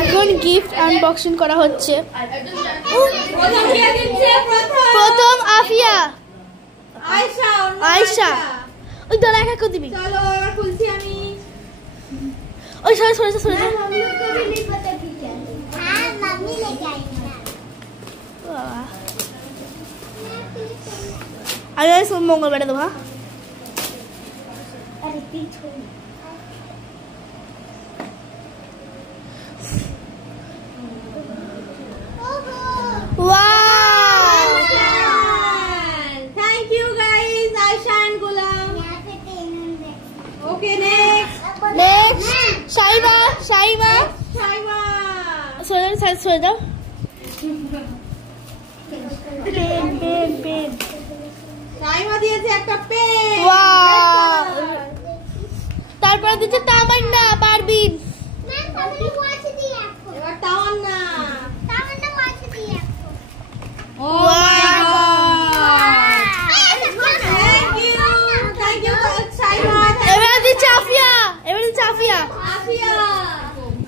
এখন gift unboxing করা হচ্ছে। প্রথম আফিয়া, আয়শা। ওই দাঁড়া একা করে দিবি। চলো খুলছি আমি। ওই সরে সরে সরে যা। হ্যাঁ মাম্মি লেগে আই না। আমি মঙ্গলবারে দেবো। আরে তুই ছোড়। Wow! Thank you guys, Aisha and Gulam. Okay, next. Next, Shaima. Shaiba. সরে দাও। পেন। Shaiba দিয়েছে একটা পেন। Wow! তারপরে দিচ্ছে তামান্না পারবিন। এবার তামান্না। Wow! Thank you, Shaiba. এবারে দিচ্ছে আফিয়া। Afia.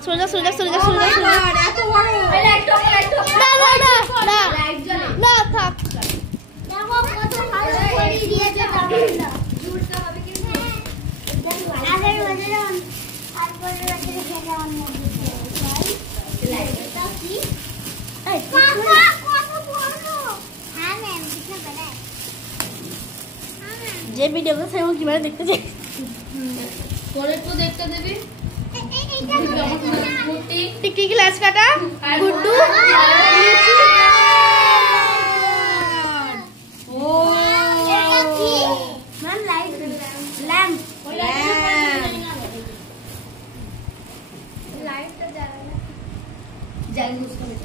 সরে যা। এত বড়। না থাক। দেখো কত ভালো করে দিয়েছে তামান্না। জুড়তে হবে কিন্তু। আগের বছর তারপরের বছর খেলা অন্য কিছু। এটা কি? এই কত বড়। হ্যাঁ ম্যাম কিতনা বড় है? যে ভিডিওটা সেও কিভাবে দেখতে চাই। পরে তো দেখতে দেবি। টিকি গ্লাস কাটা গুড্ডু। এটা কি? Ma'am light lamp. লাইটটা জ্বালা না। জানি বুঝতে হবে।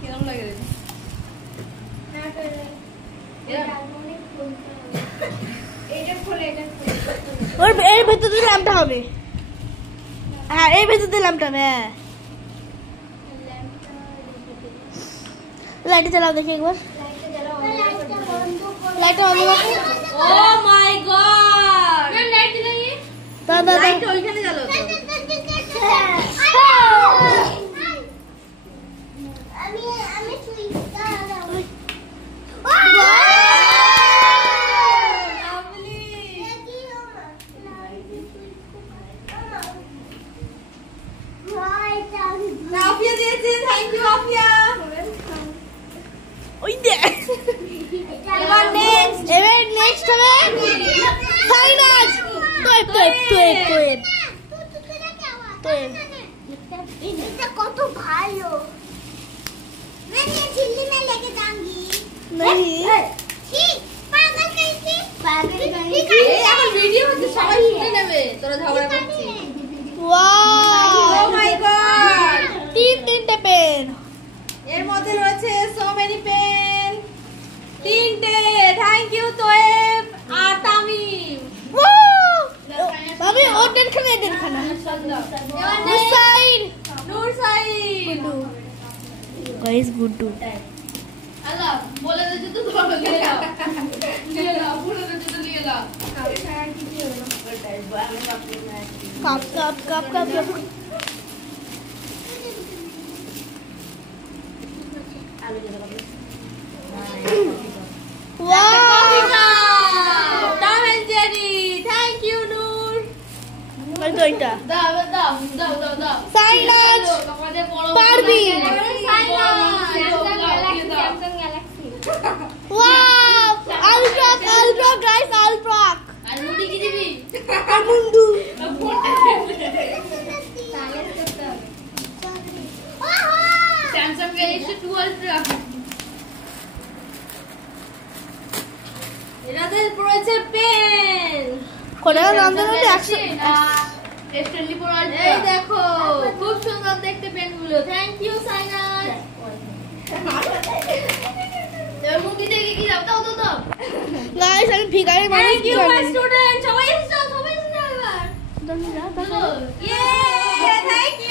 কেমন লাগে রে? না করে। এটা খোলে। ওর এর ভেতর দিয়ে ল্যাম্পটা হবে। হ্যাঁ এই ভেতর দিয়ে ল্যাম্পটা হবে। হ্যাঁ লাইট জ্বালাও দেখি একবার। লাইটটা অন করো। Oh my god. না লাইট জ্বালিয়ে। দাদা লাইট ওইখানে জ্বালাও তো। আমি সুইচটা লাগাবো। Afia দিয়েছে, thank you Afia. ওই দে। এবার next হবে ফাইনাল। তো এটা কত ভালো। मैं चिल्ली में लेके जाऊंगी। नहीं ठीक पागल कैसे? पागल এই এখন ভিডিও হচ্ছে সবাই শুনে নেবে তোরা ঝগড়া করছিস। Wow Oh my god. তিনটে পেন। এর মধ্যে রয়েছে so many pen. তিনটে। Thank you তোয়েব আর তামিম। ভাবি ও টেনখানা হুসাইন নূর সাইদ। গাইস গুড্ডু। আল্লাহ বলে দিতে তো ভালো নিয়ে নাও পুরো দিতে তো নিয়ে নাও। Cup Wow! Tom and Jerry. Thank you Noor. ওই তো এটা দাও সাইনাজ তোমাদের বড় পারবি। Samsung Galaxy। Wow ultra guys ultra আর মুটি কি দিবি? মুন্ডু তাহলে করতে হবে। স্যামসাং গ্যালাক্সি 12 এটাতে পড়েছে পেন। কোনটা নাম জানো তো 100 এক্সটেন্ডি পড়া এই দেখো খুব সুন্দর দেখতে পেনগুলো। Thank you Sainaz. এবার মুটি দেখে কি দাও দাও গাইস আমি ভিখারি মানুষ। Thank you my student. সবাই এসো এবার। চলো ইয়ে থ্যাংক ইউ।